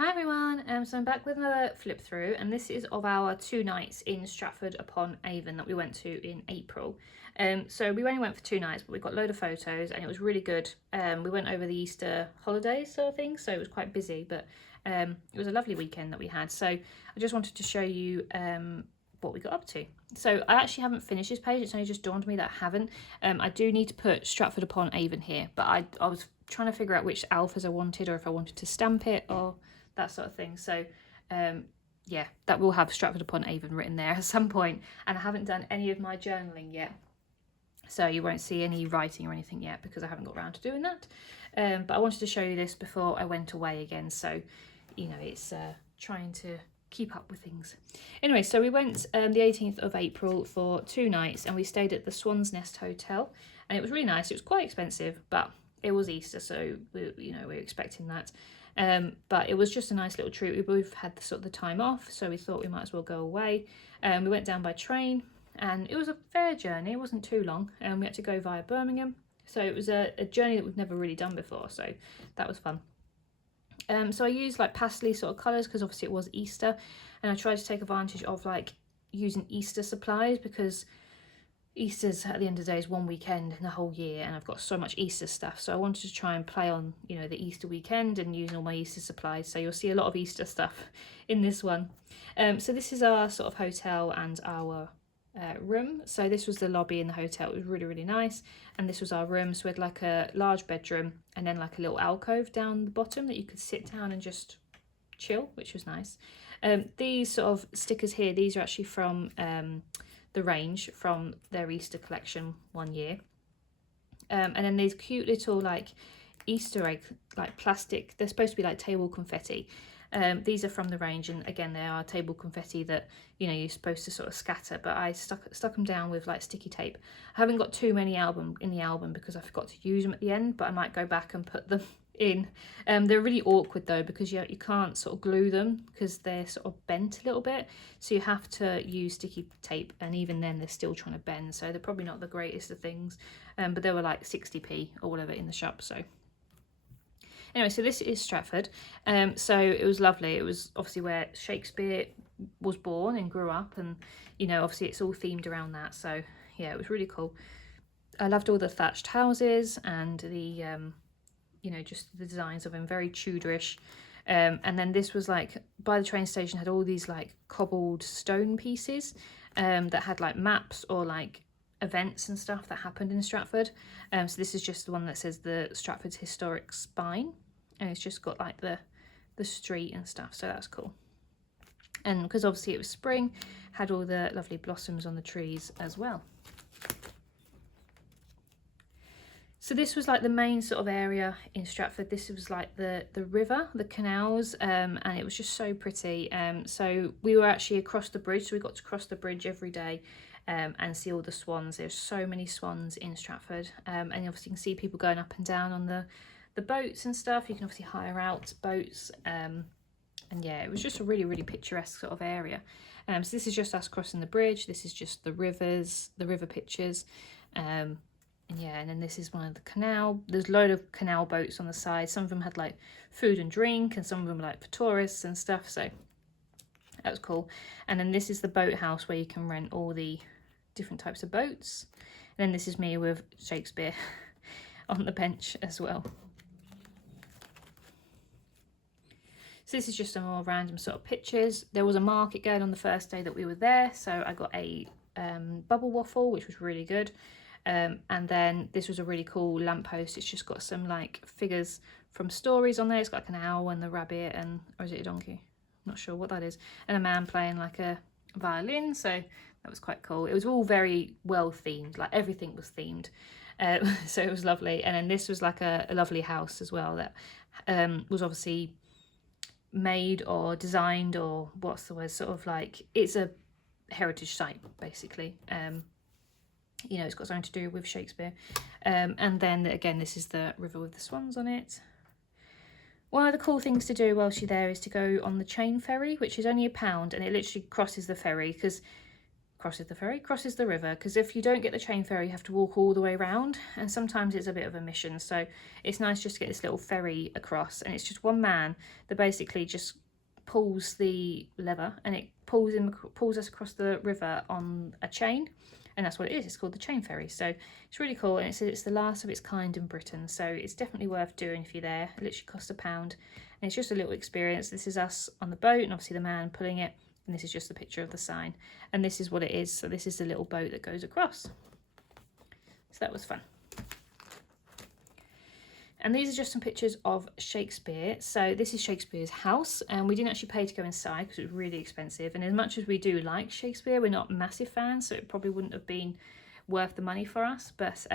Hi everyone, so I'm back with another flip through, and this is of our 2 nights in Stratford-Upon-Avon that we went to in April. So we only went for 2 nights, but we got a load of photos and it was really good. We went over the Easter holidays sort of thing, so it was quite busy, but it was a lovely weekend that we had. So I just wanted to show you what we got up to. So I actually haven't finished this page, it's only just dawned on me that I haven't. I do need to put Stratford-Upon-Avon here, but I was trying to figure out which alphas I wanted, or if I wanted to stamp it or that sort of thing. So yeah, that will have Stratford-Upon-Avon written there at some point, and I haven't done any of my journaling yet, so you won't see any writing or anything yet because I haven't got around to doing that. But I wanted to show you this before I went away again, so you know, it's trying to keep up with things. Anyway, so we went the 18th of April for 2 nights, and we stayed at the Swan's Nest Hotel, and it was really nice. It was quite expensive, but it was Easter, so we were expecting that. But it was just a nice little treat. We both had the time off, so we thought we might as well go away. We went down by train, and it was a fair journey. It wasn't too long, and we had to go via Birmingham. So it was a journey that we've never really done before, so that was fun. So I used like pastel sort of colours because obviously it was Easter, and I tried to take advantage of like using Easter supplies because Easter's at the end of the day is one weekend in the whole year, and I've got so much Easter stuff, so I wanted to try and play on, you know, the Easter weekend and using all my Easter supplies. So you'll see a lot of Easter stuff in this one. So this is our sort of hotel and our room. So this was the lobby in the hotel. It was really, really nice, and this was our room. So we had like a large bedroom and then like a little alcove down the bottom that you could sit down and just chill, which was nice. These sort of stickers here, these are actually from the range from their Easter collection one year. And then these cute little like Easter egg, like plastic, they're supposed to be like table confetti. These are from the range, and again they are table confetti that, you know, you're supposed to sort of scatter, but I stuck them down with like sticky tape. I haven't got too many in the album because I forgot to use them at the end, but I might go back and put them in. They're really awkward though because you can't sort of glue them because they're sort of bent a little bit, so you have to use sticky tape, and even then they're still trying to bend, so they're probably not the greatest of things. But they were like 60p or whatever in the shop. So anyway, so this is Stratford. So it was lovely. It was obviously where Shakespeare was born and grew up, and you know, obviously it's all themed around that. So yeah, it was really cool. I loved all the thatched houses and the you know, just the designs of them, very Tudorish. And then this was like by the train station, had all these like cobbled stone pieces that had like maps or like events and stuff that happened in Stratford. So this is just the one that says the Stratford's Historic Spine, and it's just got like the street and stuff, so that's cool. And because obviously it was spring, had all the lovely blossoms on the trees as well. So this was like the main sort of area in Stratford. This was like the river, the canals, and it was just so pretty. So we were actually across the bridge, so we got to cross the bridge every day and see all the swans. There's so many swans in Stratford, and obviously you can see people going up and down on the boats and stuff. You can obviously hire out boats, and yeah, it was just a really, really picturesque sort of area. So this is just us crossing the bridge. This is just the river pictures. And yeah, and then this is one of the canal. There's a load of canal boats on the side. Some of them had like food and drink, and some of them were like for tourists and stuff. So that was cool. And then this is the boathouse where you can rent all the different types of boats. And then this is me with Shakespeare on the bench as well. So this is just some more random sort of pictures. There was a market going on the first day that we were there, so I got a bubble waffle, which was really good. And then this was a really cool lamppost. It's just got some like figures from stories on there. It's got like an owl and the rabbit, and or is it a donkey? I'm not sure what that is. And a man playing like a violin. So that was quite cool. It was all very well themed. Like everything was themed. So it was lovely. And then this was like a lovely house as well that was obviously made or designed, or what's the word? Sort of like it's a heritage site basically. You know, it's got something to do with Shakespeare. And then again, this is the river with the swans on it. One of the cool things to do whilst you're there is to go on the chain ferry, which is only £1, and it literally crosses the ferry, because crosses the river, because if you don't get the chain ferry you have to walk all the way around, and sometimes it's a bit of a mission, so it's nice just to get this little ferry across, and it's just one man that basically just pulls the lever and it pulls us across the river on a chain, and that's what it is. It's called the chain ferry. So it's really cool, and it's the last of its kind in Britain, so it's definitely worth doing if you're there. It literally costs £1, and it's just a little experience. This is us on the boat, and obviously the man pulling it, and this is just the picture of the sign, and this is what it is. So this is the little boat that goes across. So that was fun. And these are just some pictures of Shakespeare. So this is Shakespeare's house, and we didn't actually pay to go inside because it was really expensive. And as much as we do like Shakespeare, we're not massive fans, so it probably wouldn't have been worth the money for us. But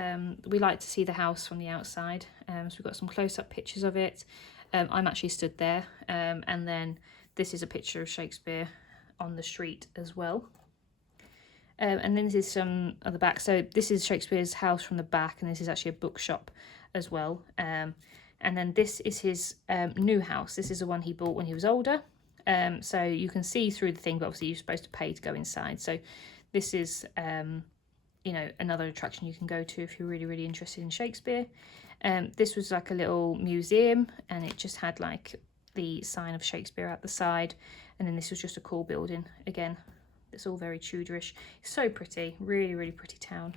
we like to see the house from the outside. So we've got some close-up pictures of it. I'm actually stood there. And then this is a picture of Shakespeare on the street as well. And then this is some at the back. So this is Shakespeare's house from the back, and this is actually a bookshop as well. And then this is his new house. This is the one he bought when he was older. So you can see through the thing, but obviously you're supposed to pay to go inside. So this is you know, another attraction you can go to if you're really, really interested in Shakespeare. This was like a little museum, and it just had like the sign of Shakespeare at the side. And then this was just a cool building. Again, it's all very Tudorish. It's so pretty, really, really pretty town.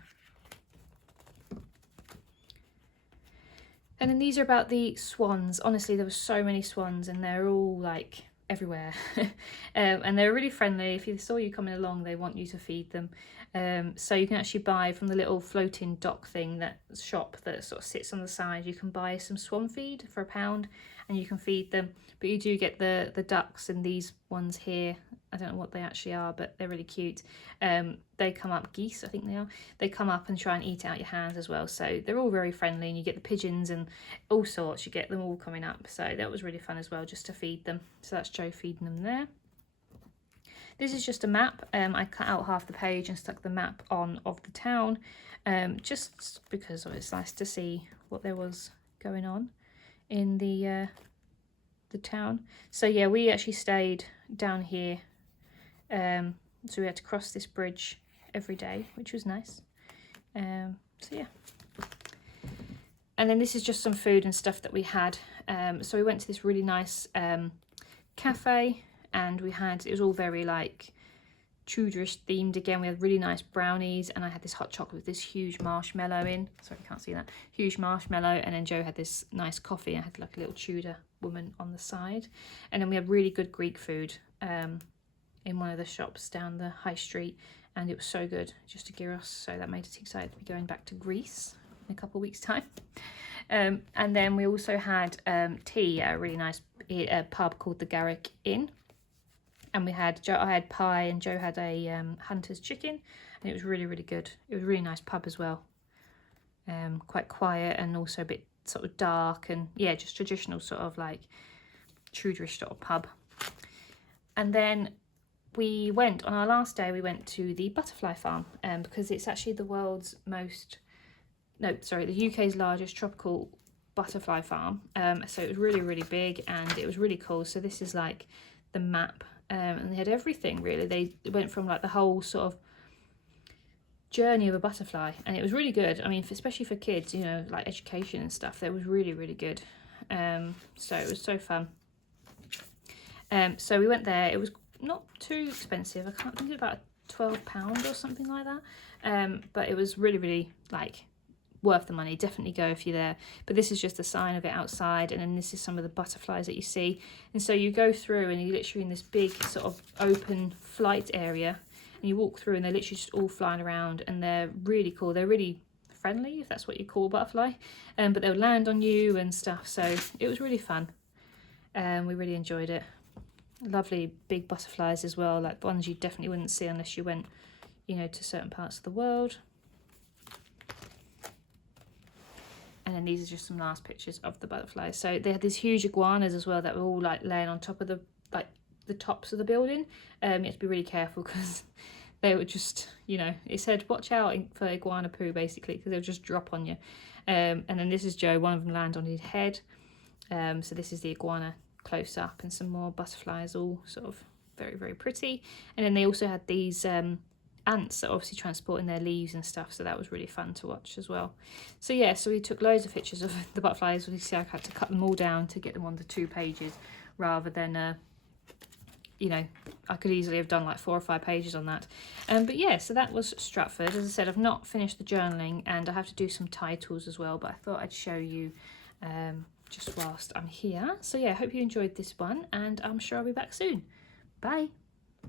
And then these are about the swans. Honestly, there were so many swans, and they're all like everywhere. And they're really friendly. If they saw you coming along, they want you to feed them. So you can actually buy from the little floating dock thing, that shop that sort of sits on the side. You can buy some swan feed for £1, and you can feed them. But you do get the ducks, and these ones here, I don't know what they actually are, but they're really cute. They come up, geese I think they are, they come up and try and eat out your hands as well. So they're all very friendly, and you get the pigeons and all sorts, you get them all coming up. So that was really fun as well, just to feed them. So that's Joe feeding them there. This is just a map. I cut out half the page and stuck the map on of the town, just because it's nice to see what there was going on in the town. So yeah, we actually stayed down here, so we had to cross this bridge every day, which was nice. So yeah, and then this is just some food and stuff that we had. So we went to this really nice cafe, and it was all very like Tudorish themed again. We had really nice brownies, and I had this hot chocolate with this huge marshmallow in. Sorry, you can't see that. Huge marshmallow. And then Joe had this nice coffee. I had like a little Tudor woman on the side. And then we had really good Greek food in one of the shops down the high street, and it was so good, just a gyros. So that made us excited to be going back to Greece in a couple of weeks' time. And then we also had tea at a really nice pub called the Garrick Inn. And I had pie, and Joe had a hunter's chicken, and it was really, really good. It was a really nice pub as well. Quite quiet, and also a bit sort of dark, and yeah, just traditional sort of like Tudorish sort of pub. And then we went, on our last day, we went to the butterfly farm, because it's actually the UK's largest tropical butterfly farm. So it was really, really big, and it was really cool. So this is like the map. And they had everything really. They went from like the whole sort of journey of a butterfly, and it was really good. I mean, especially for kids, you know, like education and stuff, that was really, really good. So it was so fun. So we went there. It was not too expensive. I can't think it was about £12 or something like that. But it was really, really like worth the money. Definitely go if you're there. But this is just a sign of it outside, and then this is some of the butterflies that you see. And so you go through, and you're literally in this big sort of open flight area, and you walk through, and they're literally just all flying around, and they're really cool. They're really friendly, if that's what you call a butterfly, but they'll land on you and stuff. So it was really fun. We really enjoyed it. Lovely big butterflies as well, like the ones you definitely wouldn't see unless you went, you know, to certain parts of the world. And then these are just some last pictures of the butterflies. So they had these huge iguanas as well that were all like laying on top of the tops of the building. You have to be really careful, because they would just, you know, it said watch out for iguana poo basically, because they'll just drop on you. And then this is Joe, one of them landed on his head. So this is the iguana close up, and some more butterflies, all sort of very, very pretty. And then they also had these ants that are obviously transporting their leaves and stuff, so that was really fun to watch as well. So yeah, so we took loads of pictures of the butterflies. You see I had to cut them all down to get them onto 2 pages rather than you know, I could easily have done like 4 or 5 pages on that. But yeah, so that was Stratford. As I said, I've not finished the journaling and I have to do some titles as well, but I thought I'd show you just whilst I'm here. So yeah, I hope you enjoyed this one and I'm sure I'll be back soon. Bye.